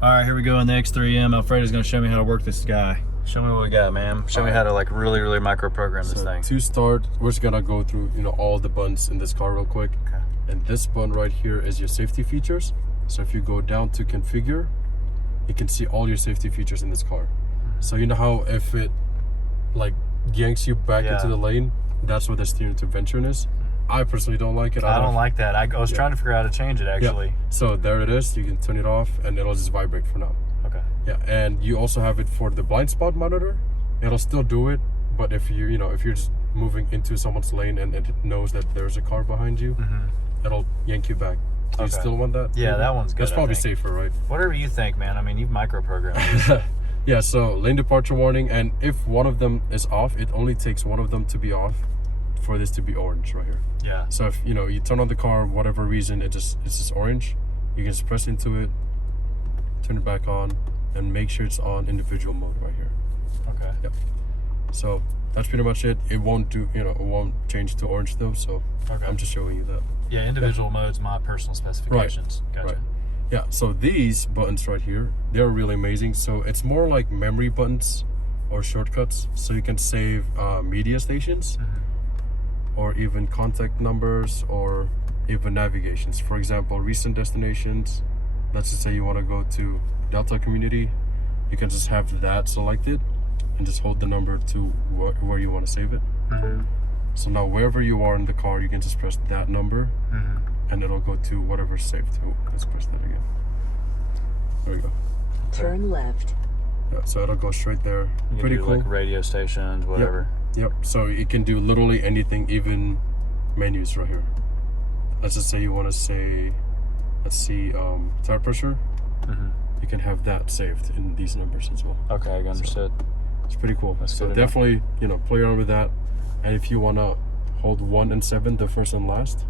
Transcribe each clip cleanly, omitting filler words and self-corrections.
All right, here we go in the X3 M. Alfredo's gonna show me how to work this guy. Show me what we got, man. Show me how to like really micro program this thing. To start, we're just gonna go through all the buttons in this car real quick. Okay. And this button right here is your safety features. So if you go down to configure, you can see all your safety features in this car. So you know how if it like yanks you back into the lane, that's what the steering intervention is. I personally don't like it. I don't like that. I was trying to figure out how to change it actually. So there it is. You can turn it off and it'll just vibrate for now. Okay. Yeah, and you also have it for the blind spot monitor. It'll still do it, but if if you're just moving into someone's lane and it knows that there's a car behind you, it'll yank you back. Do you still want that? Yeah, that one's good. That's probably safer, right? Whatever you think, man. I mean, you've micro programmed this. Yeah, so lane departure warning, and if one of them is off, it only takes one of them to be off for this to be orange right here. Yeah. So if you turn on the car, whatever reason, it's just orange, you can just press into it, turn it back on, and make sure it's on individual mode right here. Okay. Yep. So that's pretty much it. It won't do, it won't change to orange though. So I'm just showing you that. Yeah, individual mode's my personal specifications. Right. Gotcha. Right. Yeah. So these buttons right here, they're really amazing. So it's more like memory buttons or shortcuts. So you can save media stations, or even contact numbers, or even navigations. For example, recent destinations. Let's just say you want to go to Delta community, you can just have that selected and just hold the number to where you want to save it. So now wherever you are in the car, you can just press that number and it'll go to whatever's saved. Oh, let's press that again. There we go. Turn left. Yeah, so it'll go straight there. Pretty cool. Like radio stations, whatever. Yep. So you can do literally anything, even menus right here. Let's just say you want to say, let's see, tire pressure. You can have that saved in these numbers as well. Okay, I understood. So it's pretty cool. That's so good definitely, play around with that. And if you want to hold 1 and 7, the first and last,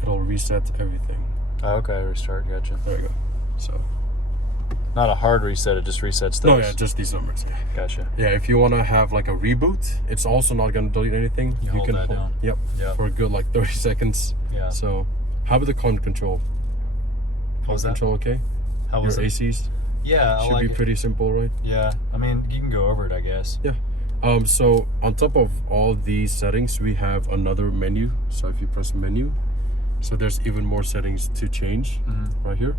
it'll reset everything. Oh, okay, restart, gotcha. There you go. So not a hard reset, it just resets those. no, yeah, just these numbers. Yeah. Gotcha. Yeah, if you want to have like a reboot, it's also not going to delete anything. You hold can that down. Yep. For a good like 30 seconds. Yeah. So how about the climate control? What was that? Control okay? How was your it? ACs? Yeah, Should be pretty simple, right? Yeah, I mean, you can go over it, I guess. Yeah. So on top of all these settings, we have another menu. So if you press menu, so there's even more settings to change right here.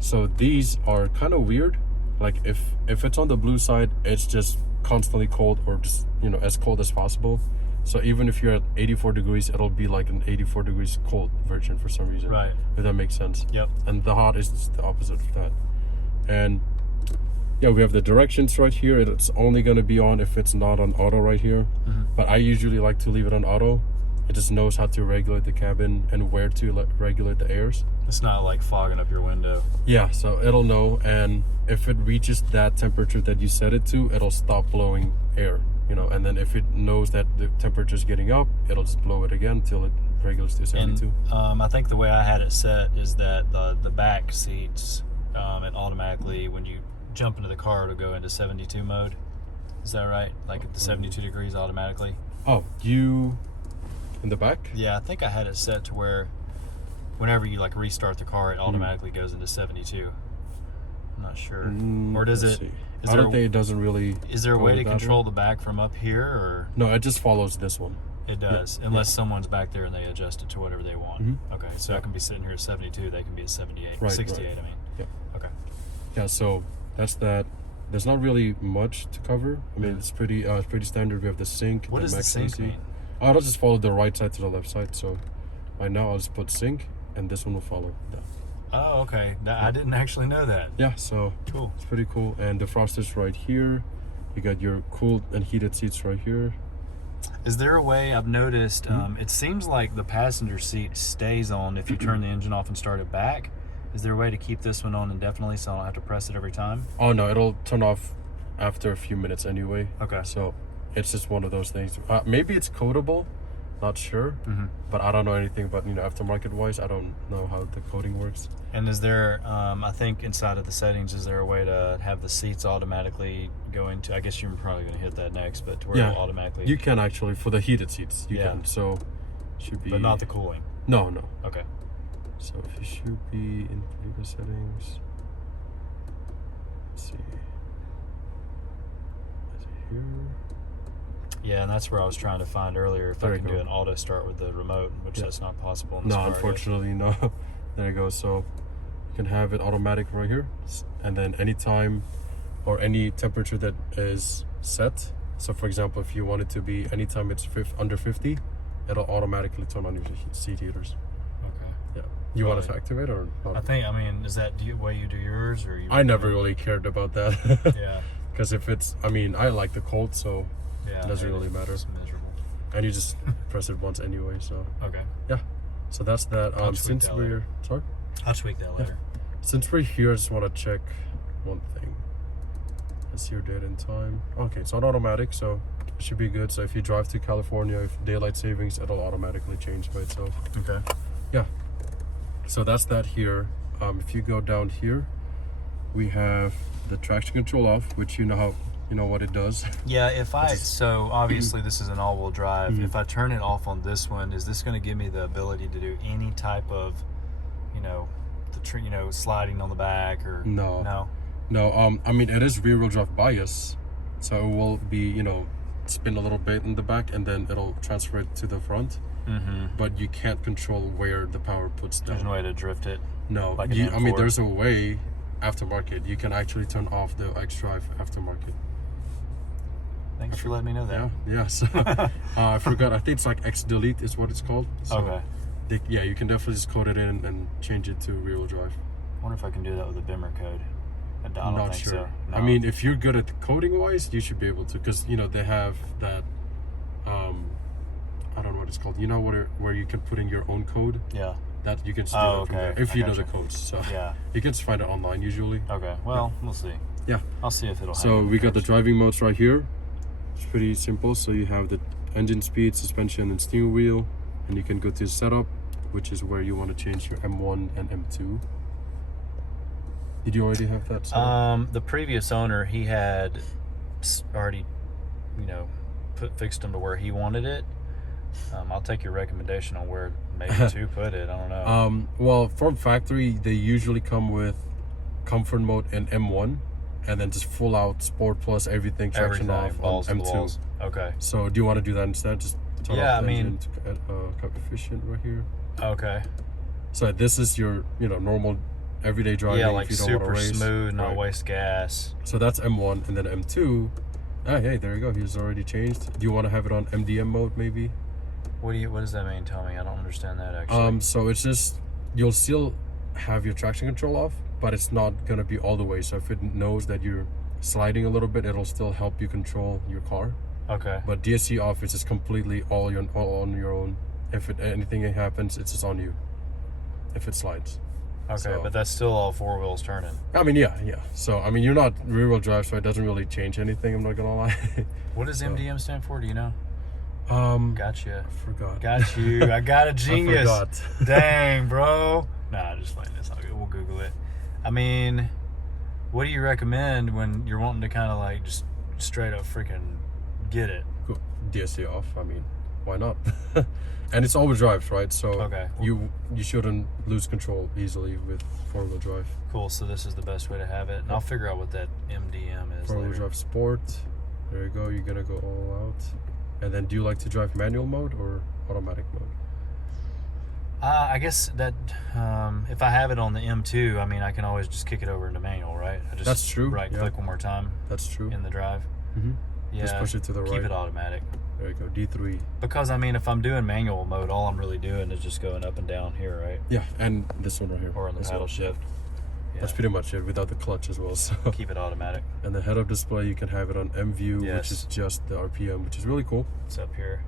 So these are kind of weird. Like if it's on the blue side, it's just constantly cold, or just as cold as possible. So even if you're at 84 degrees, it'll be like an 84 degrees cold version for some reason. Right. If that makes sense. Yep. And the hot is just the opposite of that. And yeah, we have the directions right here. It's only going to be on if it's not on auto right here. But I usually like to leave it on auto. It just knows how to regulate the cabin and where to regulate the airs. It's not like fogging up your window. Yeah, so it'll know, and if it reaches that temperature that you set it to, it'll stop blowing air, and then if it knows that the temperature is getting up, it'll just blow it again until it regulates to 72. And I think the way I had it set is that the back seats, it automatically, when you jump into the car, it'll go into 72 mode. Is that right? Like at the 72 degrees automatically? Oh, you in the back? Yeah, I think I had it set to where whenever you like restart the car, it automatically goes into 72. I'm not sure. Or does it? I don't think it doesn't really. Is there a way to control the back from up here, or? No, it just follows this one. It does, unless someone's back there and they adjust it to whatever they want. Okay, so I can be sitting here at 72, they can be at 78, 68, I mean. Yeah. Okay. Yeah, so that's that. There's not really much to cover. I mean, it's pretty standard. We have the sync. What does the sync mean? I'll just follow the right side to the left side. So right now I'll just put sync, and this one will follow that. Oh, okay. I didn't actually know that. Yeah, so cool. It's pretty cool. And the defrosters right here. You got your cooled and heated seats right here. Is there a way, I've noticed, it seems like the passenger seat stays on if you turn the engine off and start it back. Is there a way to keep this one on indefinitely so I don't have to press it every time? Oh no, it'll turn off after a few minutes anyway. Okay. So it's just one of those things. Maybe it's codable, not sure, but I don't know anything about aftermarket wise. I don't know how the coding works. And is there, I think inside of the settings, is there a way to have the seats automatically go into, I guess you're probably going to hit that next, but to where it'll automatically... You can actually, for the heated seats, you can. So should be... But not the cooling? No. Okay. So it should be in vehicle settings. Let's see. Is it here? Yeah, and that's where I was trying to find earlier if There I you can go. do an auto start with the remote, which Yeah. that's not possible in this No, car yet. unfortunately, no. There you go. So you can have it automatic right here, and then anytime or any temperature that is set. So for example, if you want it to be anytime it's under 50, it'll automatically turn on your seat heaters. Okay. Yeah. You want us to Really? activate or not? I mean, is that the way you do yours, or you? I never really cared about that. Yeah. Because if it's, I mean, I like the cold, so Yeah. it doesn't really matter. It's miserable. And you just press it once anyway. So Okay. yeah. So that's that. I'll tweak Since that we're later. sorry. I'll tweak that later. Since we're here, I just want to check one thing. Let's see your date and time. Okay, it's not automatic, so it should be good. So if you drive to California, if daylight savings, it'll automatically change by itself. Okay. Yeah. So that's that here. If you go down here, we have the traction control off, which you know what it does. Yeah, so obviously this is an all-wheel drive. Mhm. If I turn it off on this one, is this going to give me the ability to do any type of, sliding on the back or No. No, I mean, it is rear-wheel drive bias, so it will be, spin a little bit in the back and then it'll transfer it to the front. Mm-hmm. But you can't control where the power puts down. There's no way to drift it. No, like an I mean, M4. there's a way aftermarket. You can actually turn off the X-Drive aftermarket. Thanks for letting me know that. Yeah. So I forgot. I think it's like X-Delete is what it's called. So Okay. you can definitely just code it in and change it to rear-wheel drive. I wonder if I can do that with a Bimmer code. I I'm don't not think sure. so. No. I mean, if you're good at coding wise, you should be able to, because they have that. I don't know what it's called. Where you can put in your own code. Yeah. That you can just do that from there, if I you know the gotcha. codes. So Yeah. you can just find it online usually. Okay. Well, we'll see. Yeah. I'll see if it'll. So happen we got the first. driving modes right here. It's pretty simple. So you have the engine speed, suspension, and steering wheel, and you can go to setup, which is where you want to change your M1 and M2. Did you already have that set up? The previous owner, he had already, fixed them to where he wanted it. I'll take your recommendation on where maybe to put it. I don't know. Well, from factory, they usually come with comfort mode in M1, and then just full out Sport Plus everything, traction off balls on to the M2. walls. Okay. So do you want to do that instead? Just turn Yeah, off the I mean- engine to coefficient right here. Okay. So this is your normal everyday driving. Yeah, if like you don't want to super race. smooth, not Right. waste gas. So that's M1, and then M2. Hey, there you go. He's already changed. Do you want to have it on MDM mode maybe? What does that mean? Tell me. I don't understand that actually. So it's just you'll still have your traction control off, but it's not gonna be all the way. So if it knows that you're sliding a little bit, it'll still help you control your car. Okay. But DSC off is just completely all on your own. If anything happens, it's just on you. If it slides. Okay, So- but that's still all four wheels turning. I mean, yeah. So I mean, you're not rear-wheel drive, so it doesn't really change anything. I'm not gonna lie. What does MDM stand for? Do you know? Gotcha. I forgot. Got you. I got a genius. I forgot. Dang, bro. Nah, just playing this. We'll Google it. I mean, what do you recommend when you're wanting to kind of like just straight up freaking get it? Cool. DSC off. I mean, why not? And it's all-wheel drive, right? So Okay. you shouldn't lose control easily with four-wheel drive. Cool. So this is the best way to have it, and I'll figure out what that MDM is Four-wheel later. drive sport. There you go. You're gonna go all out. And then, do you like to drive manual mode or automatic mode? I guess that if I have it on the M2, I mean, I can always just kick it over into manual, right? I just That's true, Right click yeah. one more time That's true. in the drive. Mm-hmm. Yeah. Just push it to the Keep right. it automatic. There you go. D3. Because I mean, if I'm doing manual mode, all I'm really doing is just going up and down here, right? Yeah, and this one right here. Or on the This paddle one. shift. That's Yeah. pretty much it, without the clutch as well. So. Keep it automatic. And the head-up display, you can have it on M View, Yes. which is just the RPM, which is really cool. It's up here.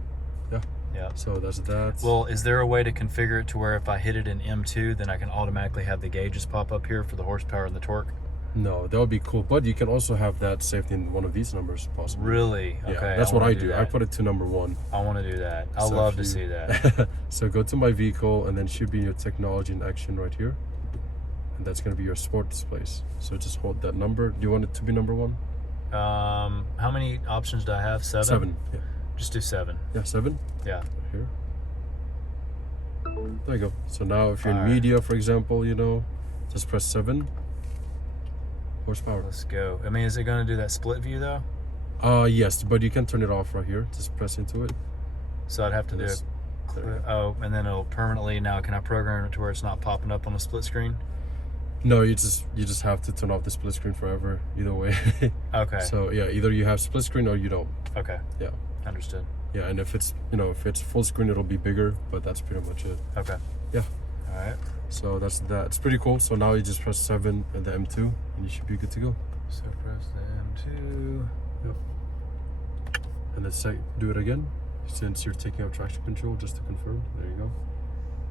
Yeah. Yeah. So that's that. Well, is there a way to configure it to where if I hit it in M2, then I can automatically have the gauges pop up here for the horsepower and the torque? no, that would be cool. But you can also have that saved in one of these numbers, possibly. Really? Yeah, Okay. that's what I wanna do. I that. put it to number 1. I want to do that. I'll So love if to you- see that. So go to my vehicle, and then should be your technology in action right here. And that's going to be your sport displays. So just hold that number. Do you want it to be number 1? How many options do I have? 7? 7. Yeah. Just do 7. Yeah, 7. Yeah. Here. There you go. So now if you're in Alright. media, for example, you know, just press 7 horsepower. Let's go. I mean, is it going to do that split view though? Yes, but you can turn it off right here. Just press into it. So I'd have to do Yes. it. Oh, and then it'll permanently, now can I program it to where it's not popping up on the split screen? No, you just have to turn off the split screen forever. Either way. Okay. So yeah, either you have split screen or you don't. Okay. Yeah. Understood. Yeah, and if it's if it's full screen, it'll be bigger, but that's pretty much it. Okay. Yeah. All right. So that's that. It's pretty cool. So now you just press 7 and the M2, and you should be good to go. So press the M2. Yep. And then do it again, since you're taking out traction control, just to confirm. There you go.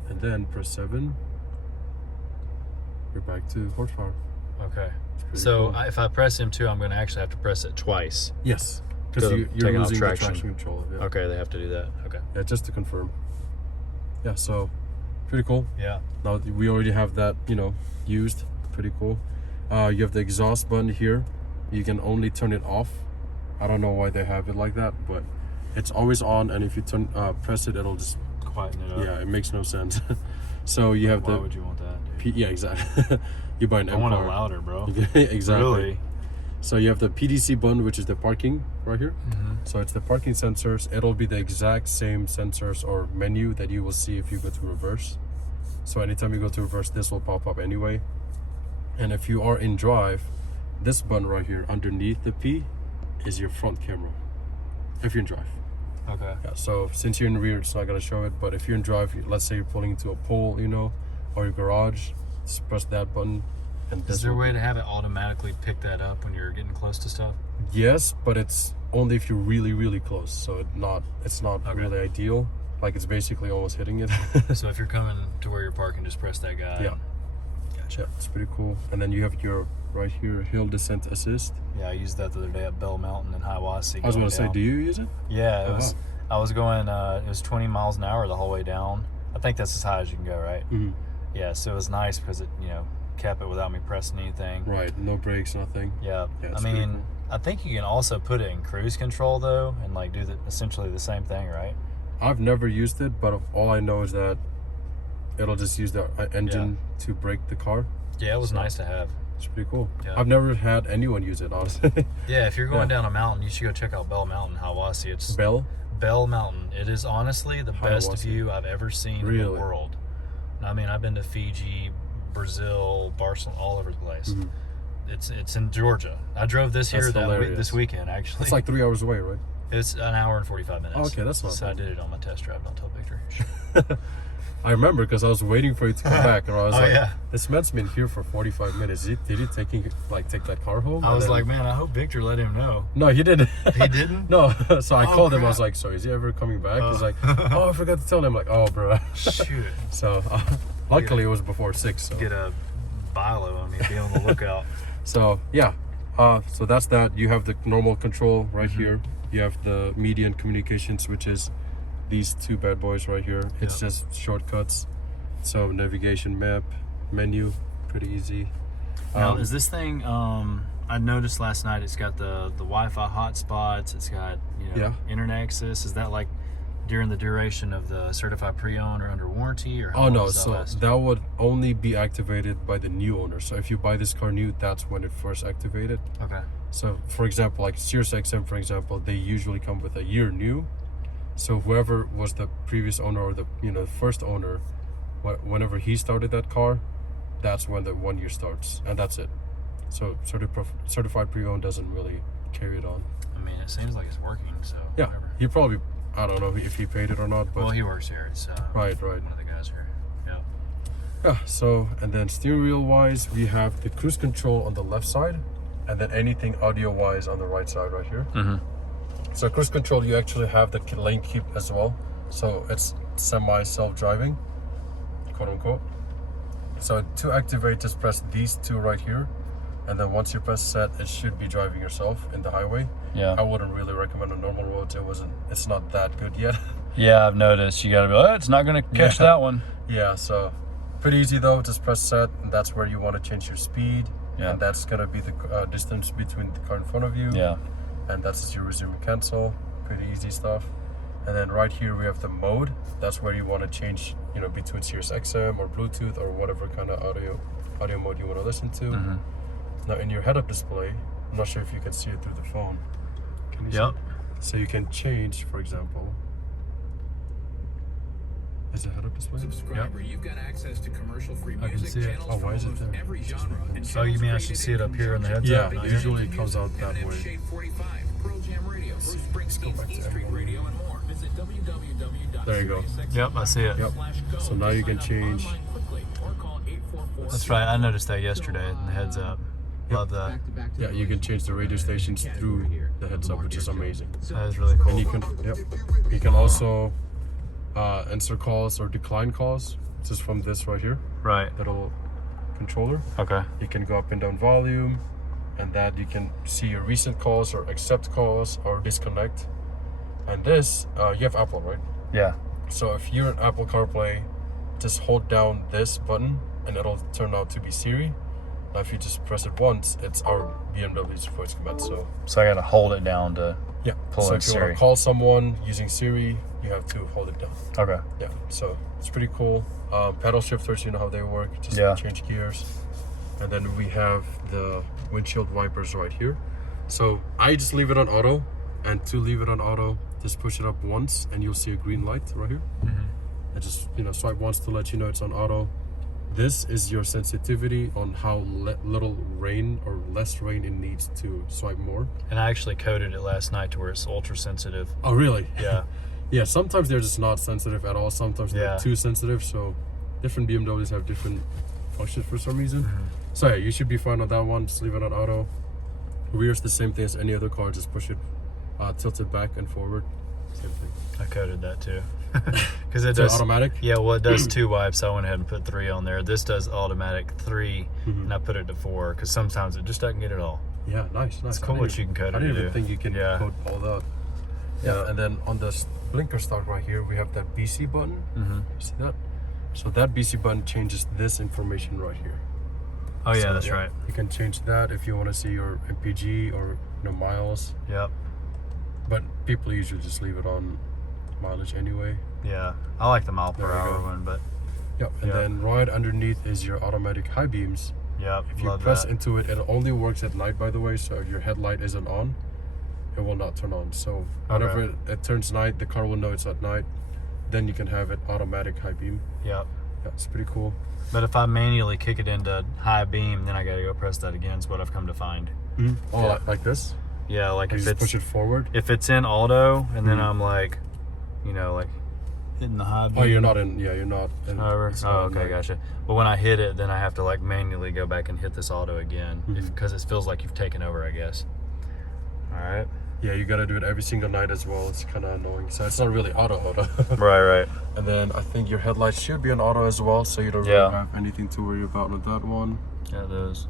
And then press 7. You're back to horsepower. Okay. Pretty So cool. if I press M2, I'm going to actually have to press it twice. Yes, because So you're taking out losing traction. the traction control. Yeah. Okay, they have to do that. Okay. Yeah, just to confirm. Yeah, so pretty cool. Yeah. Now we already have that, used. Pretty cool. You have the exhaust button here. You can only turn it off. I don't know why they have it like that, but it's always on, and if you press it, it'll just Quieten it up. yeah, it makes no sense. So you have Why would you want that, dude? yeah, exactly. You buy an I M want it car. louder, bro. Exactly. Really? So you have the PDC button, which is the parking right here. Mm-hmm. So it's the parking sensors. It'll be the exact same sensors or menu that you will see if you go to reverse. So anytime you go to reverse, this will pop up anyway. And if you are in drive, this button right here underneath the P is your front camera. If you're in drive. Okay. Yeah, so since you're in rear, it's not gonna show it. But if you're in drive, let's say you're pulling into a pole, or your garage, just press that button. And this Is there a will way to have it automatically pick that up when you're getting close to stuff? Yes, but it's only if you're really, really close. So it's not Okay. really ideal. Like it's basically almost hitting it. So if you're coming to where you're parking, just press that guy. Yeah. Gotcha. It's pretty cool. And then you have your right here hill descent assist. Yeah, I used that the other day at Bell Mountain in Hiawassee. I was going gonna say, down. do you use it? Yeah, it Oh, was. wow. I was going. It was 20 miles an hour the whole way down. I think that's as high as you can go, right? Mm-hmm. Yeah. So it was nice because it, kept it without me pressing anything. Right. No brakes, nothing. Yeah. Yeah, I it's pretty mean, cool. I think you can also put it in cruise control though, and like do essentially the same thing, right? I've never used it, but all I know is that it'll just use the engine to brake the car. Yeah, it was So- nice to have. It's pretty cool. Yeah. I've never had anyone use it, honestly. Yeah, if you're going Yeah. down a mountain, you should go check out Bell Mountain, Hiawassee. It's Bell. Bell Mountain. It is honestly the best Hiawassee. view I've ever seen in the Really? world. I mean, I've been to Fiji, Brazil, Barcelona, all over the place. Mhm. It's in Georgia. I drove this here That's hilarious. this weekend actually. It's like 3 hours away, right? It's an hour and 45 minutes. Oh, okay, that's not So I bad. did it on my test drive. Don't tell Victor. I remember because I was waiting for you to come back, and I was Oh, like, yeah. "This man's been here for 45 minutes. Did he take that car home?" I And was then- like, man, I hope Victor let him know. "No, he didn't." He didn't? No. So I Oh, called him. I crap. was like, "So is he ever coming back?" He's like, Oh. "Oh, I forgot to tell him." I'm like, "Oh, bro." Shoot. So luckily it was before 6. So, Get a bilo on me. Be on the lookout. so yeah. So that's that. You have the normal control right Mm-hmm. here. You have the media and communications, which is these two bad boys right here. It's Yeah. just shortcuts. So navigation, map, menu, pretty easy. Now, is this thing? I noticed last night. It's got the Wi-Fi hotspots. It's got Yeah. internet access. Is that like during the duration of the certified pre-owned or under warranty, or how Oh long no, does that so last? that would only be activated by the new owner. So if you buy this car new, that's when it first activated. Okay. So for example, like Sirius XM, for example, they usually come with a year new. So whoever was the previous owner or the first owner, whenever he started that car, that's when the 1 year starts, and that's it. So certified pre-owned doesn't really carry it on. I mean, it seems like it's working. So Yeah, whatever. he probably, I don't know if he paid it or not, but Well, he works here. It's right. one of the guys here. Yeah. Yeah, so, and then steering wheel wise, we have the cruise control on the left side, and then anything audio wise on the right side right here. Mm-hmm. So cruise control, you actually have the lane keep as well. So it's semi self-driving, quote unquote. So to activate, just press these two right here. And then once you press set, it should be driving yourself in the highway. Yeah. I wouldn't really recommend on normal roads. It's not that good yet. Yeah, I've noticed. You got to be like, oh, it's not going to catch Yeah. that one. Yeah, so pretty easy though. Just press set, and that's where you want to change your speed. Yeah. And that's gonna be the distance between the car in front of you. Yeah. And that's just your resume and cancel. Pretty easy stuff. And then right here we have the mode. That's where you want to change, you know, between Sirius XM or Bluetooth or whatever kind of audio mode you want to listen to. Now in your head-up display, I'm not sure if you can see it through the phone. Can you see it? So you can change, for example. Is it head-up display? Subscriber, you've got access to commercial-free music. I can see it. Channels Oh, why from is it almost there? every genre, and Oh, you mean I channels should see it up here in the heads Yeah, up? usually it comes out that way. Shade 45, Pearl Jam Radio, Bruce Springsteen's E Street Radio, and more. Visit www. There you go. Yep, I see it. Yep. So now you can change. That's right. I noticed that yesterday in the heads up. Love that. Yeah, you can change the radio stations through the heads up, which is amazing. That is really cool. And you can, you can also answer calls or decline calls just from this right here, Right. little controller. Okay. You can go up and down volume, and that you can see your recent calls or accept calls or disconnect. And this, you have Apple, right? Yeah. So if you're in Apple CarPlay, just hold down this button and it'll turn out to be Siri. Now if you just press it once, it's our BMW's voice command. So I gotta hold it down to. yeah, Pull so in if you want Siri. to call someone using Siri, you have to hold it down. Okay. Yeah, so it's pretty cool. Pedal shifters, you know how they work, just Yeah. change gears. And then we have the windshield wipers right here. So I just leave it on auto, and to leave it on auto, just push it up once and you'll see a green light right here. And just, you know, swipe once to let you know it's on auto. This is your sensitivity on how little rain or less rain it needs to swipe more. And I actually coded it last night to where it's ultra sensitive. Oh, really? Yeah. Yeah, sometimes they're just not sensitive at all. Sometimes they're Yeah. too sensitive. So different BMWs have different functions for some reason. So yeah, you should be fine on that one. Just leave it on auto. Rear's the same thing as any other car. Just push it, tilt it back and forward. Same thing. I coded that too. Because it So does automatic? Yeah, well, it does 2 wipes. I went ahead and put 3 on there. This does automatic 3, and I put it to 4 because sometimes it just doesn't get it all. Yeah, nice. It's cool what you can code it I to didn't even do. think you can Yeah. code all that. Yeah, and then on the blinker start right here, we have that BC button. See that? So that BC button changes this information right here. Oh yeah, So, that's right. You can change that if you want to see your MPG or miles. Yep. But people usually just leave it on mileage anyway. Yeah. I like the mile per There you hour go. one, but Yep. And Yeah. then right underneath is your automatic high beams. yep. If you Love press that. into it, it only works at night, by the way. So if your headlight isn't on, it will not turn on. So whenever Okay. it turns night, the car will know it's at night. Then you can have it automatic high beam. Yep. Yeah, it's pretty cool. But if I manually kick it into high beam, then I gotta go press that again. Is what I've come to find. Oh, Yeah. like this? Yeah, like You if just it's push it forward? if it's in auto, and then I'm like, you know, like hitting the high beam. Oh, you're not in. Yeah, you're not in. However, it's oh, not okay, like- gotcha. But when I hit it, then I have to like manually go back and hit this auto again because it feels like you've taken over, I guess. All right. Yeah, you gotta do it every single night as well. It's kind of annoying. So it's not really auto. Right. And then I think your headlights should be on auto as well, so you don't Yeah. really have anything to worry about with that one. Yeah, those.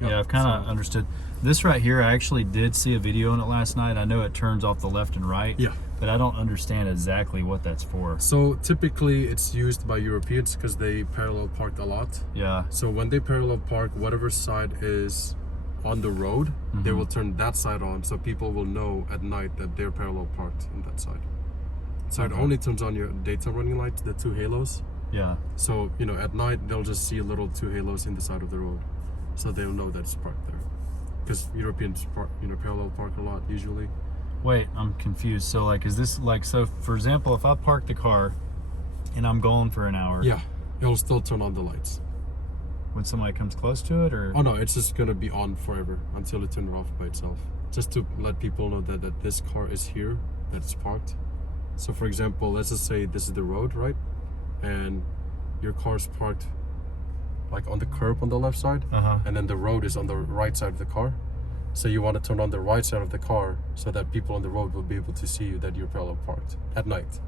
Yep, Yeah, I've kind of so- understood. This right here, I actually did see a video on it last night. I know it turns off the left and right. Yeah. But I don't understand exactly what that's for. So typically it's used by Europeans because they parallel park a lot. Yeah. So when they parallel park, whatever side is on the road, they will turn that side on, so people will know at night that they're parallel parked in that side. So it only turns on your daytime running lights, the 2 halos. Yeah. So, you know, at night they'll just see little 2 halos in the side of the road, so they'll know that it's parked there. Because Europeans park, you know, parallel park a lot usually. Wait, I'm confused. So like, is this like, so for example, if I park the car and I'm gone for an hour, Yeah, it'll still turn on the lights. when somebody comes close to it, or? Oh no, it's just gonna be on forever until it turns off by itself. Just to let people know that this car is here, that it's parked. So for example, let's just say this is the road, right? And your car's parked like on the curb on the left side, and then the road is on the right side of the car. So you want to turn on the right side of the car so that people on the road will be able to see you that you're parallel parked at night.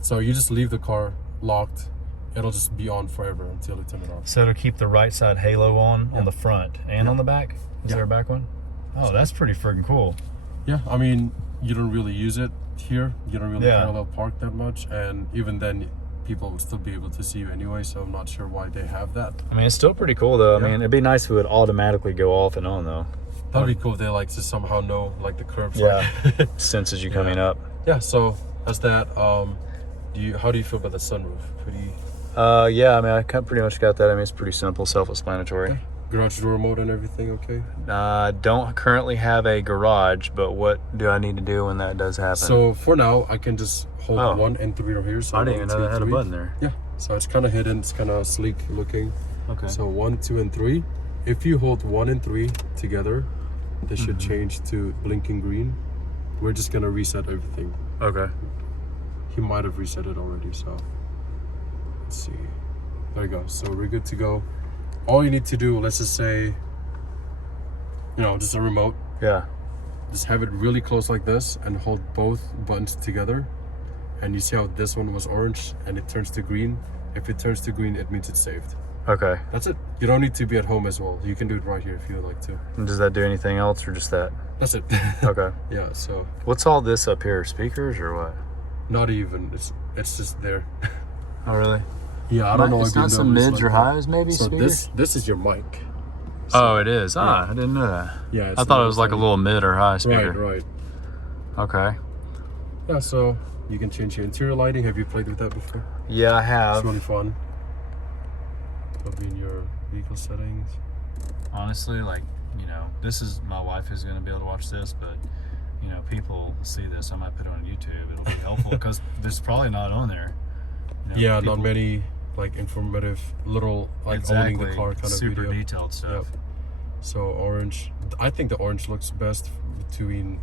So you just leave the car locked. It'll just be on forever until you turn it off. So to keep the right side halo on Yeah. the front and on the back? Is Yeah. there a back one? Oh, that's pretty freaking cool. Yeah, I mean, you don't really use it here. You don't really Yeah. parallel park that much, and even then, people would still be able to see you anyway. So I'm not sure why they have that. I mean, it's still pretty cool though. Yeah. I mean, it'd be nice if it would automatically go off and on though. That'd be cool if they like to somehow know like the curbs. Yeah. Senses you coming up. Yeah. So How's that? How do you feel about the sunroof? Pretty Yeah, I mean, I pretty much got that. I mean, it's pretty simple, self-explanatory. garage door mode and everything, okay? Don't currently have a garage, but what do I need to do when that does happen? So for now, I can just hold 1 and 3 right here. So I didn't even know that had a button there. Yeah, so it's kind of hidden. It's kind of sleek looking. Okay. So 1, 2, and 3. If you hold 1 and 3 together, they should change to blinking green. We're just gonna reset everything. Okay. He might have reset it already, so let's see. There you go. So we're good to go. All you need to do, let's just say, just a remote. Yeah. Just have it really close like this and hold both buttons together. And you see how this one was orange and it turns to green. If it turns to green, it means it's saved. Okay. That's it. You don't need to be at home as well. You can do it right here if you would like to. And does that do anything else or just that? That's it. Okay. Yeah, so What's all this up here? Speakers or what? not even. It's just there. Oh, really? Yeah, I don't know. It's not some mids or highs, maybe? So speakers? this is your mic. Oh, it is. I didn't know that. Yeah. I thought it was like a little mid or high speaker. Right. Okay. Yeah, so you can change your interior lighting. Have you played with that before? Yeah, I have. It's really fun. It'll be in your vehicle settings. Honestly, this is my wife who's going to be able to watch this, but people see this. I might put it on YouTube. It'll be helpful because this is probably not on there. Yeah, not many like informative little owning the car kind of super video. detailed stuff. Yep. So orange, I think the orange looks best between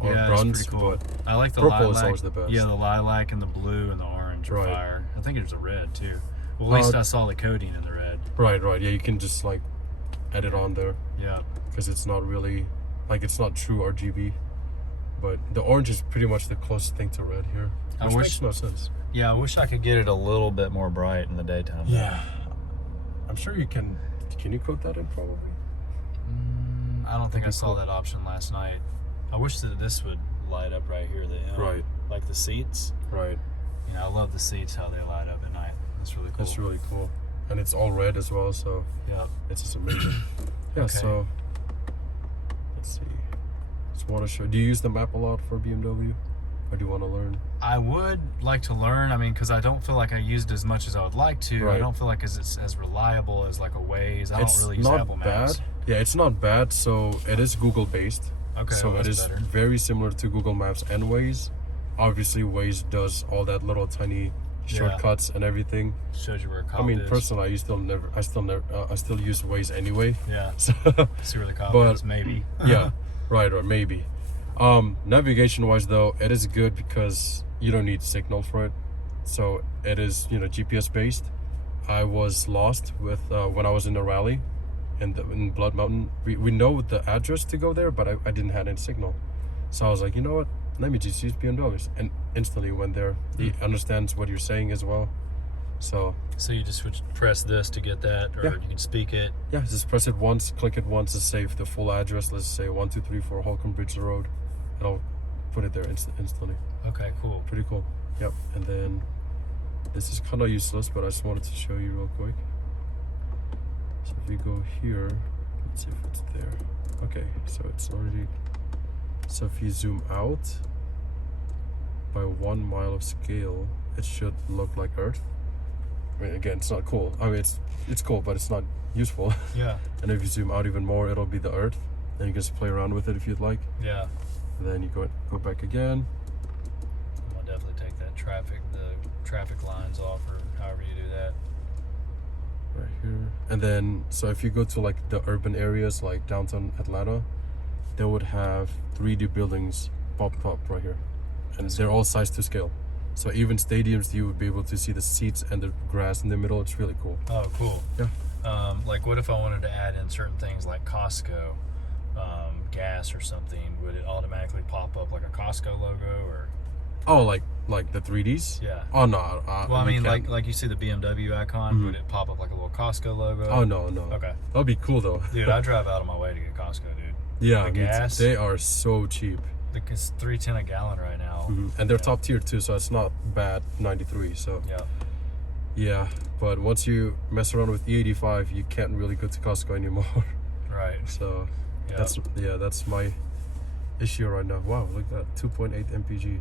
or Yeah, bronze, it's pretty cool. but I like the purple lilac. is always the best. Yeah, the lilac and the blue and the orange are Right. fire. I think there's a red too. Well, at least I saw the coating in the red. right. Yeah, you can just add it on there Yeah. because it's not really it's not true RGB, but the orange is pretty much the closest thing to red here. I Which wish- makes no sense. Yeah, I wish I could get it a little bit more bright in the daytime. Yeah, I'm sure you can. Can you coat that in probably? I don't think I That'd be saw cool. that option last night. I wish that this would light up right here. Right. Like the seats. Right. I love the seats, how they light up at night. That's really cool. That's really cool, and it's all red as well, so Yeah. it's just amazing. Yeah. Okay. So let's see. Just want to show. Do you use the map a lot for BMW, or do you want to learn? I would like to learn. I mean, because I don't feel like I used as much as I would like to. I Right. don't feel like it's as reliable as like a Waze. I don't really use not Apple bad. Maps. Yeah, it's not bad. So it is Google based. Okay, So well, it that's is better. very similar to Google Maps and Waze. Obviously, Waze does all that little tiny shortcuts and everything. Shows you where a cop I mean, is. personally, I still use Waze anyway. Yeah. So See where the cop But- is, maybe. yeah, right, or maybe. Navigation wise though, it is good because you don't need signal for it. So it is GPS based. I was lost with when I was in the rally in Blood Mountain. We know the address to go there, but I didn't have any signal. So I was like, you know what? Let me just use BMWs, and instantly went there. He understands what you're saying as well. So So you just press this to get that, or Yeah. you can speak it. yeah, just press it once, click it once to save the full address. Let's say 1234 Holcomb Bridge Road, and I'll put it there instantly. Okay, cool. Pretty cool. Yep. And then this is kind of useless, but I just wanted to show you real quick. So if we go here, let's see if it's there. Okay, so it's already. So if you zoom out by 1 mile of scale, it should look like Earth. I mean, again, it's not cool. I mean, it's cool, but it's not useful. Yeah. And if you zoom out even more, it'll be the Earth. And you can just play around with it if you'd like. Yeah. And then you go back again. I'll definitely take the traffic lines off, or however you do that. Right here. And then, so if you go to the urban areas like downtown Atlanta, they would have 3D buildings popped up right here. And they're all sized to scale. So even stadiums, you would be able to see the seats and the grass in the middle. It's really cool. Oh, cool. Yeah. Like, what if I wanted to add in certain things like Costco, gas or something? Would it automatically pop up like a Costco logo, or? Oh, like the 3Ds? Yeah. Oh, no. Well, I you mean, can't. like you see the BMW icon, would it pop up like a little Costco logo? Oh, no. Okay. That'd be cool, though. Dude, I drive out of my way to get Costco, dude. Yeah, the me too. gas. They are so cheap. It's $3.10 a gallon right now. And they're top tier, too, so it's not bad 93, so. Yeah. Yeah, but once you mess around with E85, you can't really go to Costco anymore. Right. So Yeah. that's my issue right now. Wow, look at that, 2.8 mpg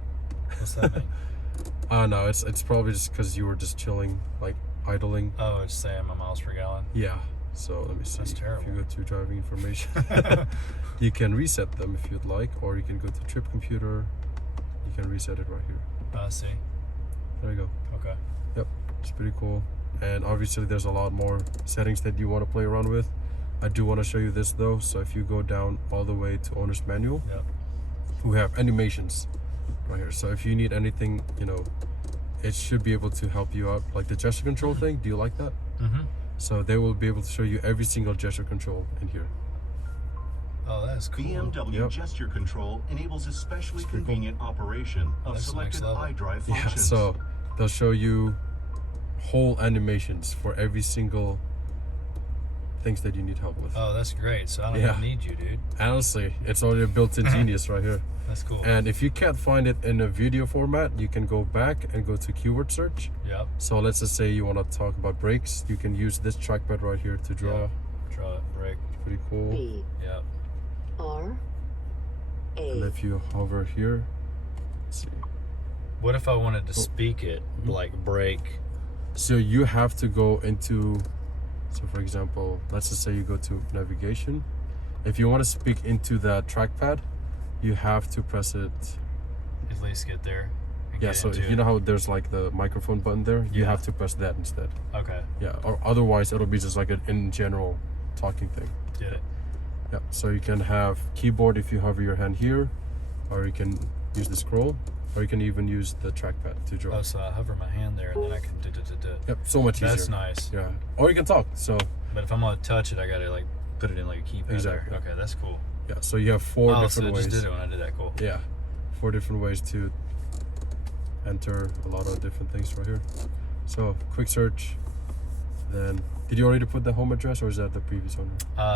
What's that mean? No, it's probably just because you were just chilling, like idling. Oh, it's saying my miles per gallon. Yeah. So let me see. That's terrible. If you go to driving information, you can reset them if you'd like, or you can go to trip computer. You can reset it right here. I see. There you go. Okay. Yep, it's pretty cool. And obviously there's a lot more settings that you want to play around with. I do want to show you this though. So if you go down all the way to owner's manual, Yep. we have animations right here. So if you need anything, you know, it should be able to help you out. Like the gesture control thing, do you like that? Mm-hmm. So they will be able to show you every single gesture control in here. Oh, that's cool. BMW Yep. gesture control enables especially pretty cool. convenient operation of That's selected next level. iDrive Yeah, functions. so they'll show you whole animations for every single things that you need help with. Oh, that's great. So I don't Yeah. even need you, dude. Honestly, it's already a built-in genius right here. That's cool. And if you can't find it in a video format, you can go back and go to keyword search. Yep. So let's just say you want to talk about brakes, you can use this trackpad right here to draw. Yeah. Draw it, brake. Pretty cool. B Yep. R And A if you hover here, let's see. What if I wanted to speak it, like brake? So you have to go into, so for example, let's just say you go to navigation. If you want to speak into the trackpad, you have to press it. At least get there. And Yeah, get so into you it. know how there's like the microphone button there? You Yeah. have to press that instead. Okay. Yeah, or otherwise it'll be just like an in general talking thing. Get it. Yeah, so you can have keyboard if you hover your hand here, or you can use the scroll, or you can even use the trackpad to draw. Oh, so I hover my hand there and then I can do. Yep, so much easier. That's nice. Yeah, or you can talk. So But if I'm gonna touch it, I gotta like put it in like a keypad. Exactly. There. Okay, that's cool. yeah, so you have four Oh, so different it ways. just did it when I did that. Cool. Yeah, 4 different ways to enter a lot of different things right here. So quick search. Then, did you already put the home address, or is that the previous one?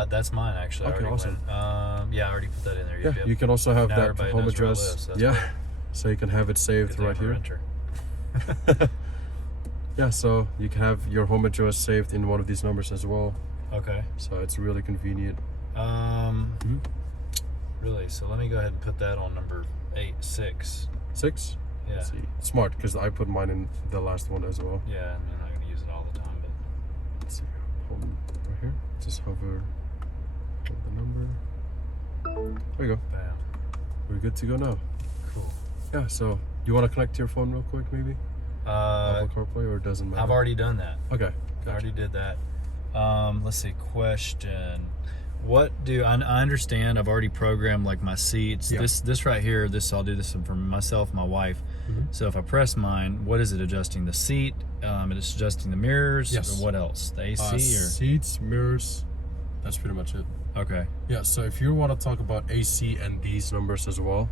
That's mine actually. Okay, I already awesome. went. Yeah, I already put that in there. Yeah, Yep. you can also have Now that everybody home knows where I address. live, so that's Yeah, great. so you can have it Good saved thing right I'm a here. renter. Yeah, so you can have your home address saved in one of these numbers as well. Okay. So it's really convenient. Really? So let me go ahead and put that on number 6. 6. Yeah. Let's see. Smart, because I put mine in the last one as well. Yeah. I mean, I'm not gonna use it all the time, but Let's see. Home right here. Just hover the number. There you go. bam. We're good to go now. Cool. Yeah. So you want to connect to your phone real quick, maybe? Apple CarPlay, or it doesn't matter? I've already done that. Okay. I Gotcha. already did that. Let's see. Question. What do I understand? I've already programmed like my seats. Yeah. This right here. I'll do this for myself, my wife. Mhm. So if I press mine, what is it adjusting? The seat? It's adjusting the mirrors. Yes. Or what else? The AC or seats, mirrors. That's pretty much it. okay. Yeah, so if you want to talk about AC and these numbers as well,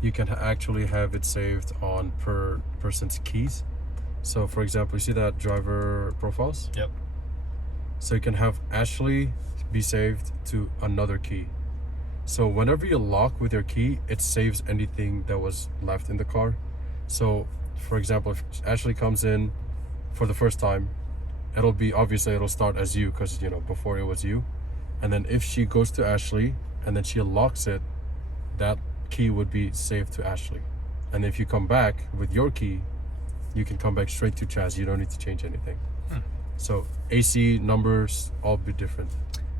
you can actually have it saved on per person's keys. So for example, you see that driver profiles? Yep. So you can have Ashley be saved to another key. So whenever you lock with your key, it saves anything that was left in the car. So for example, if Ashley comes in for the first time, it'll start as you, because you know before it was you. And then if she goes to Ashley and then she locks it, that key would be saved to Ashley. And if you come back with your key, you can come back straight to Chaz. You don't need to change anything. So AC numbers all be different.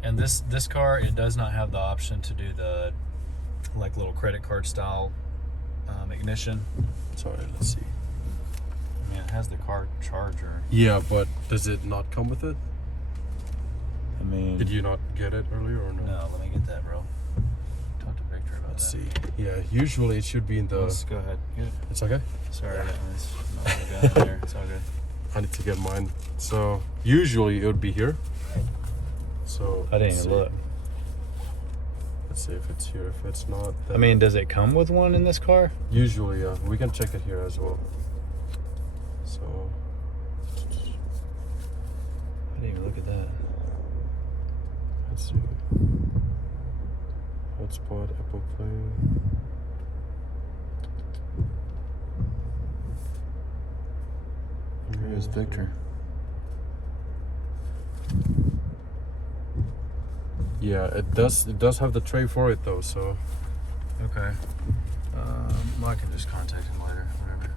And this car, it does not have the option to do the like little credit card style ignition. Sorry, let's see. I mean, it has the car charger. Yeah, but does it not come with it? I mean, Did you not get it earlier or no? No, let me get that, bro. Talk to Victor about Let's that. see. Yeah, usually it should be in the. Let's go ahead. Get it. It's okay. Sorry, it's not gun there. It's all good. I need to get mine. So usually it would be here. So I didn't let's even see. look. Let's see if it's here. If it's not, then I mean, does it come with one in this car? usually, yeah. We can check it here as well. So I didn't even look at that. let's see. Hotspot, Apple Play. Here's Victor. Yeah, it does have the tray for it though, so Okay. Well, I can just contact him later, whatever.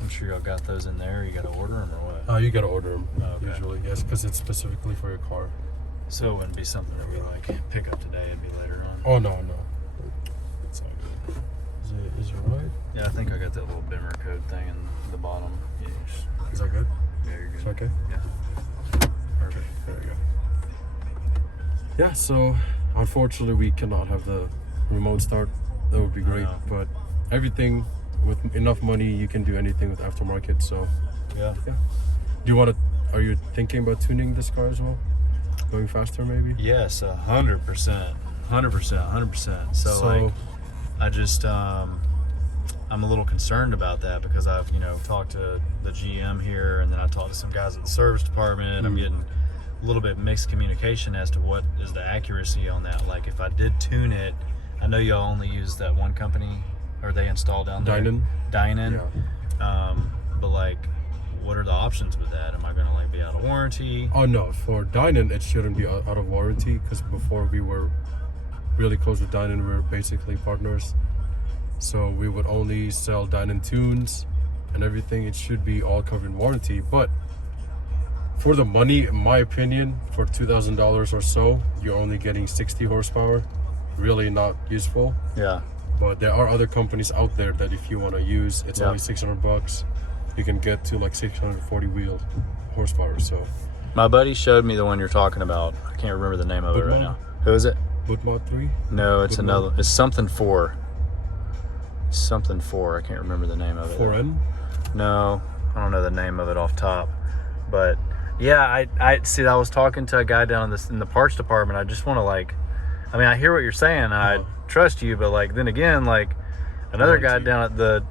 I'm sure y'all got those in there. You got to order them or what? You gotta order them Okay. usually, yes, because it's specifically for your car. So it wouldn't be something that we like pick up today. It'd be later on. Oh no. It's all good. Is it right? Yeah, I think I got that little Bimmer code thing in the bottom. Yeah, Is that good? you're good. It's okay. Yeah. Perfect. There we go. Yeah, so unfortunately we cannot have the remote start. That would be great, know. but everything with enough money, you can do anything with aftermarket. So, Yeah. do you want to? Are you thinking about tuning this car as well? Going faster, maybe? Yes, 100%. 100%. So like, I just I'm a little concerned about that because I've talked to the GM here, and then I talked to some guys at the service department. I'm getting a little bit mixed communication as to what is the accuracy on that. Like if I did tune it, I know y'all only use that one company, or they install down there. Dynan. Yeah. But like, what are the options with that? Am I gonna like be out of warranty? Oh no, for Dynan it shouldn't be out of warranty because before we were really close with Dynan, we were basically partners. So we would only sell Dynan tunes and everything. It should be all covered in warranty. But for the money, in my opinion, for $2,000 or so, you're only getting 60 horsepower. Really not useful. Yeah. But there are other companies out there that if you want to use, it's only $600. You can get to like 640 wheel horsepower. So My buddy showed me the one you're talking about. I can't remember the name of it right now. Who is it? Budmod 3? No, it's another. It's something 4. Something 4. I can't remember the name of it. 4N? No, I don't know the name of it off top. But yeah, I see. I was talking to a guy down in the parts department. I just want to like. I mean, I hear what you're saying. I trust you, but like then again, like another guy down at the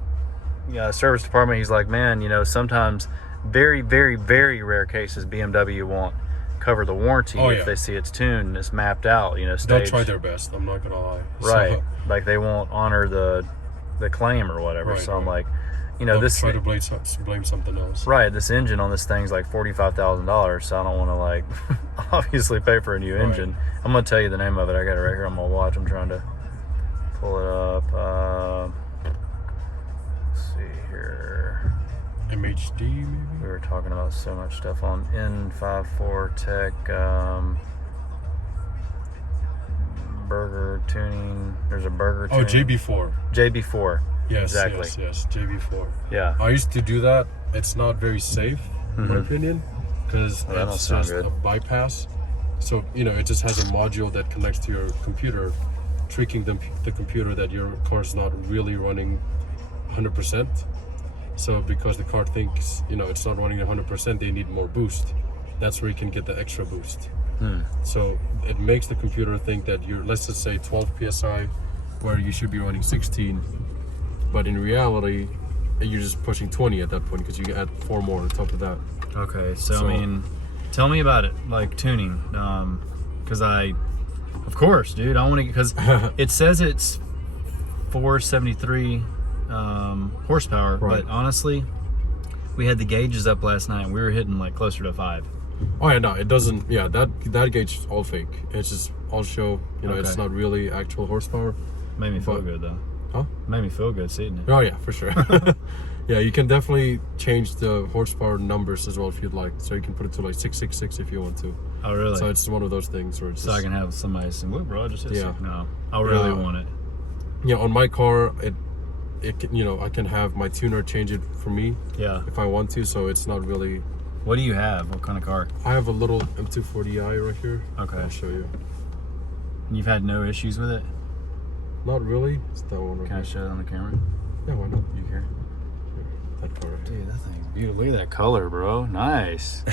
service department, he's like, man, sometimes very, very, very rare cases BMW won't cover the warranty if they see it's tuned and it's mapped out. Staged. They'll try their best. I'm not gonna lie. Right, So, like they won't honor the claim or whatever. Right, so I'm right. like, they'll this try to blame something else. right. This engine on this thing's like $45,000, so I don't want to like obviously pay for a new engine. I'm gonna tell you the name of it. I got it right here on my watch. I'm trying to pull it up. Let's see here. MHD maybe? We were talking about so much stuff on N54 Tech. Burger tuning. There's a burger tuning. Oh, JB4. JB4. Yes, exactly. Yes, JB4. Yeah. I used to do that. It's not very safe, in my opinion, because Well, that don't it's sound just good. a bypass. So, it just has a module that connects to your computer, tricking the computer that your car's not really running 100%. So because the car thinks, it's not running 100%, they need more boost. That's where you can get the extra boost. So it makes the computer think that you're, let's just say 12 PSI, where you should be running 16. But in reality, you're just pushing 20 at that point because you add 4 more on top of that. Okay, so I mean, tell me about it, like tuning, because of course, dude, I want to, because it says it's 473 horsepower, Right. but honestly, we had the gauges up last night and we were hitting like closer to 5. Oh yeah, no, it doesn't. Yeah, that gauge is all fake. It's just all show. It's not really actual horsepower. Made me feel good though. Huh? Made me feel good seeing it. Oh yeah, for sure. Yeah, you can definitely change the horsepower numbers as well if you'd like. So you can put it to like 666 if you want to. Oh really? So it's one of those things where it's So just, I can have somebody say, "Look, bro, I just hit Yeah. 6." No, I really Yeah. want it. Yeah, on my car, it can, I can have my tuner change it for me Yeah. if I want to. So it's not really. What do you have? What kind of car? I have a little M240i right here. Okay. I'll show you. And you've had no issues with it? Not really. It's that one right Can I here. show it on the camera? Yeah, why not? You care? That car right here. Dude, that thing's beautiful. Look at that color, bro. Nice.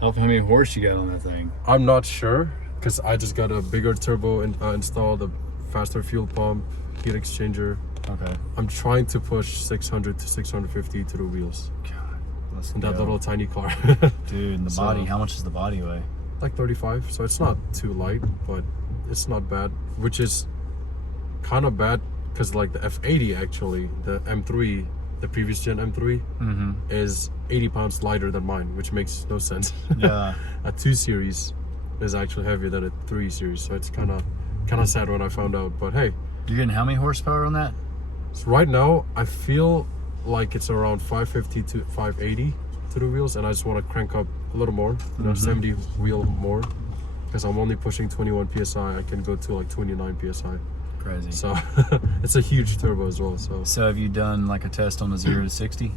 How many horse you got on that thing? I'm not sure because I just got a bigger turbo installed, a faster fuel pump, heat exchanger. Okay. I'm trying to push 600 to 650 to the wheels God, let's in that go. little tiny car. Dude, and the So- body, how much does the body weigh? Like 35, so it's not too light, but it's not bad, which is kind of bad because like the F80 actually, the M3, the previous gen M3 is 80 pounds lighter than mine, which makes no sense. Yeah. A 2 Series is actually heavier than a 3 Series, so it's kind of sad when I found out. But hey, You're getting how many horsepower on that? So right now, I feel like it's around 550 to 580 to the wheels, and I just want to crank up a little more, 70 wheel more, because I'm only pushing 21 psi. I can go to like 29 psi. Crazy. So it's a huge turbo as well. So have you done like a test on the 0 to 60?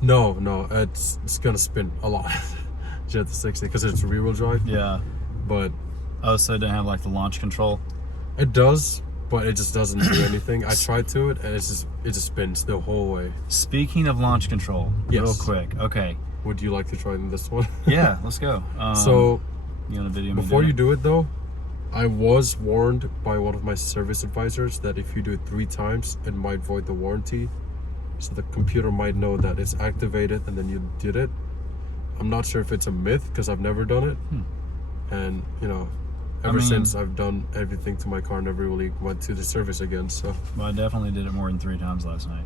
No, it's gonna spin a lot. Jet to 60 because it's rear wheel drive. Yeah. But Oh, so it didn't have like the launch control? it does, but it just doesn't do anything. I tried to it, and it just spins the whole way. Speaking of launch control, real Yes. quick. Okay. Would you like to try this one? Yeah, let's go. So you want a video? of me before doing you it? do it though, I was warned by one of my service advisors that if you do it 3 times, it might void the warranty. So the computer might know that it's activated and then you did it. I'm not sure if it's a myth because I've never done it. And you know, ever since I've done everything to my car, never really went to the service again. So Well, I definitely did it more than 3 times last night.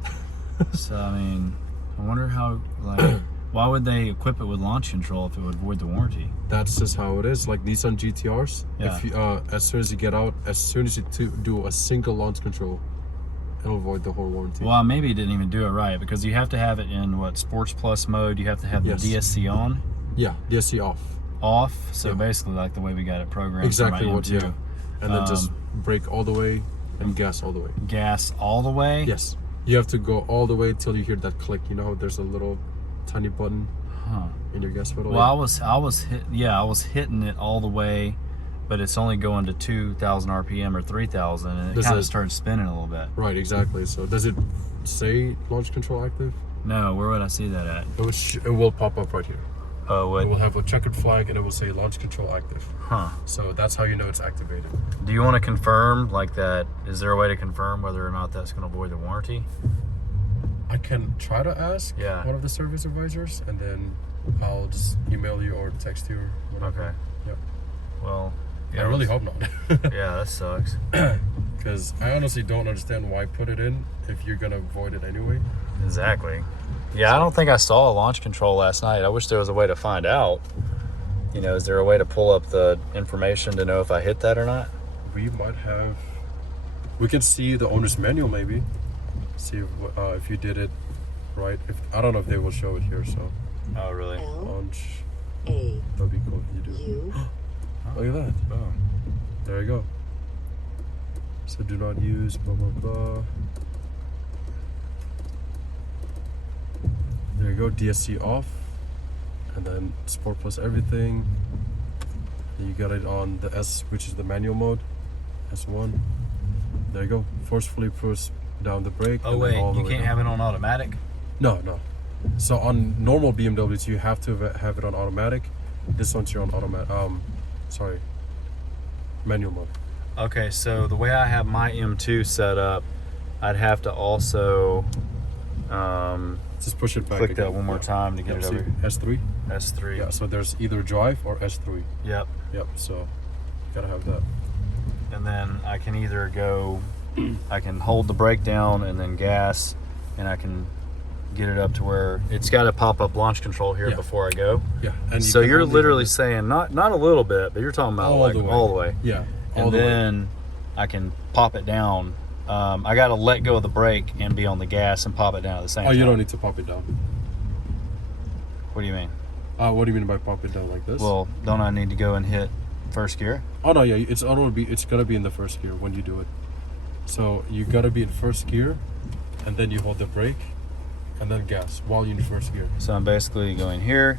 So I mean, I wonder how. Like, why would they equip it with launch control if it would void the warranty? that's just how it is. Like Nissan GTRs. Yeah. If you, as soon as you get out, as soon as you do a single launch control, it'll void the whole warranty. Well, maybe it didn't even do it right because you have to have it in what, Sports Plus mode. You have to have the Yes. DSC on, Yeah, DSC off. So Yeah. basically like the way we got it programmed. Exactly for my what. M2. Yeah. And then just brake all the way and gas all the way. Gas all the way. Yes. You have to go all the way till you hear that click. You know how there's a little tiny button Huh. in your gas pedal? Well, I was hitting it all the way, but it's only going to 2,000 RPM or 3,000, and it Does kind it- of started spinning a little bit. Right, exactly. So does it say launch control active? No, where would I see that at? It will pop up right here. Oh, It will what? have a checkered flag and it will say launch control active. Huh. So that's how you know it's activated. Do you want to confirm like that? Is there a way to confirm whether or not that's going to void the warranty? I can try to ask Yeah. one of the service advisors, and then I'll just email you or text you or whatever. Okay. Yep. Well, I really hope not. Yeah, that sucks. Because I honestly don't understand why put it in if you're gonna void it anyway. Exactly. Yeah, I don't think I saw a launch control last night. I wish there was a way to find out. You know, is there a way to pull up the information to know if I hit that or not? We might have. We can see the owner's manual maybe. See if you did it right. I don't know if they will show it here. So Oh, really? launch. A That'd be cool if you do. U Look at that. Boom. There you go. So do not use blah blah blah. There you go, DSC off, and then Sport Plus everything. You got it on the S, which is the manual mode, S1. There you go. Forcefully push down the brake. Oh, and then wait, all the you way can't down. have it on automatic? No. So on normal BMWs, you have to have it on automatic. This one's you're on automatic. Manual mode. Okay, so the way I have my M2 set up, I'd have to also Just push it back. click that again. one more Yeah. time to get it See, over. S3. S3. Yeah, so there's either drive or S3. Yep. Yep, so gotta have that. And then I can either go, I can hold the brake down and then gas, and I can get it up to where it's got to pop up launch control here Yeah. before I go. Yeah, and So can you're only literally have saying not a little bit, but you're talking about All like the way. all the way. it- yeah, all And the way. then I can pop it down. I got to let go of the brake and be on the gas and pop it down at the same Oh, time. you don't need to pop it down. What do you mean? What do you mean by pop it down like this? Well, don't I need to go and hit first gear? oh no, yeah, it's gonna be in the first gear when you do it. So you gotta be in first gear, and then you hold the brake, and then gas while you're in first gear. So I'm basically going here,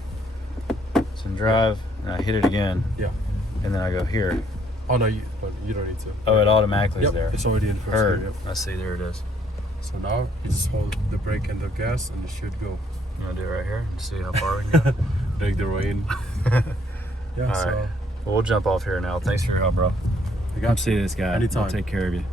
it's in drive, and I hit it again, Yeah. and then I go here. Oh no, you don't need to. Oh, it automatically Yep, is there. it's already in first Heard. gear. Yep. I see, there it is. So now you just hold the brake and the gas, and it should go. You want to do it right here and see how far we can go? Break the rain. Yeah. All so right. Well, we'll jump off here now. Thanks for your help, bro. I got Come see this guy. Anytime. I'll take care of you.